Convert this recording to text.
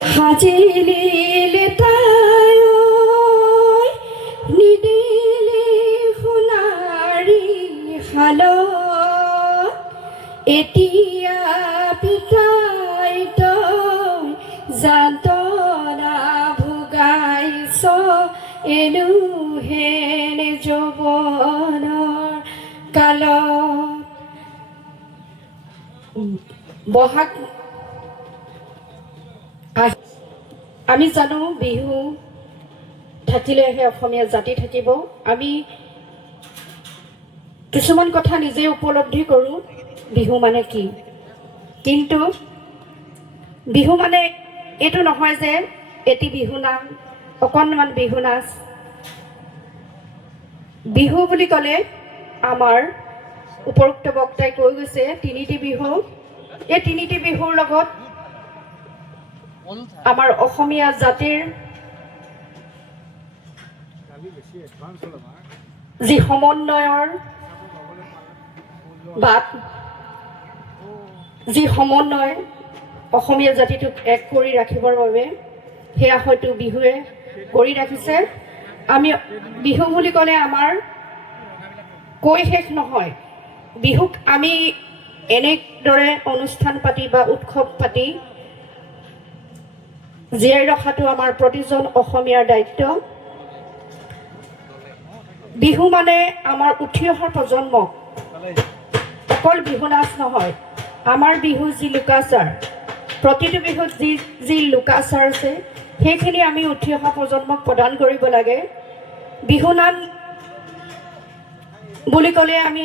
সাজিলে তাই নিদিলে সোণাৰী শালত এতিয়া পিতাই তই যাতনা ভোগাইছ এনুহেন যৌৱনৰ কালত। বহাগ আমি জানো বিহু থাকিলেহে অসমীয়া জাতি থাকিব। আমি কিছুমান কথা নিজে উপলব্ধি কৰোঁ বিহু মানে কি, কিন্তু বিহু মানে এইটো নহয় যে এটি বিহু নাম, অকণমান বিহু নাচ। বিহু বুলি ক'লে আমাৰ উপৰোক্ত বক্তাই কৈ গৈছে তিনিটি বিহু। এই তিনিটি বিহুৰ লগত আমাৰ অসমীয়া জাতিৰ যি সমন্বয়ৰ বাট, যি সমন্বয় অসমীয়া জাতিটোক এক কৰি ৰাখিবৰ বাবে, সেয়া হয়তো বিহুৱে কৰি ৰাখিছে। আমি বিহু বুলি ক'লে আমাৰ কৈ শেষ নহয়। বিহুক আমি এনেদৰে অনুষ্ঠান পাতি বা উৎসৱ পাতি জীয়াই ৰখাটো আমাৰ প্ৰতিজন অসমীয়াৰ দায়িত্ব। বিহু মানে আমাৰ উঠি অহা প্ৰজন্মক অকল বিহু নাচ নহয়, আমাৰ বিহু যি লোকাচাৰ, প্ৰতিটো বিহুত যি লোকাচাৰ আছে সেইখিনি আমি উঠি অহা প্ৰজন্মক প্ৰদান কৰিব লাগে। বিহু নাম বুলি ক'লে আমি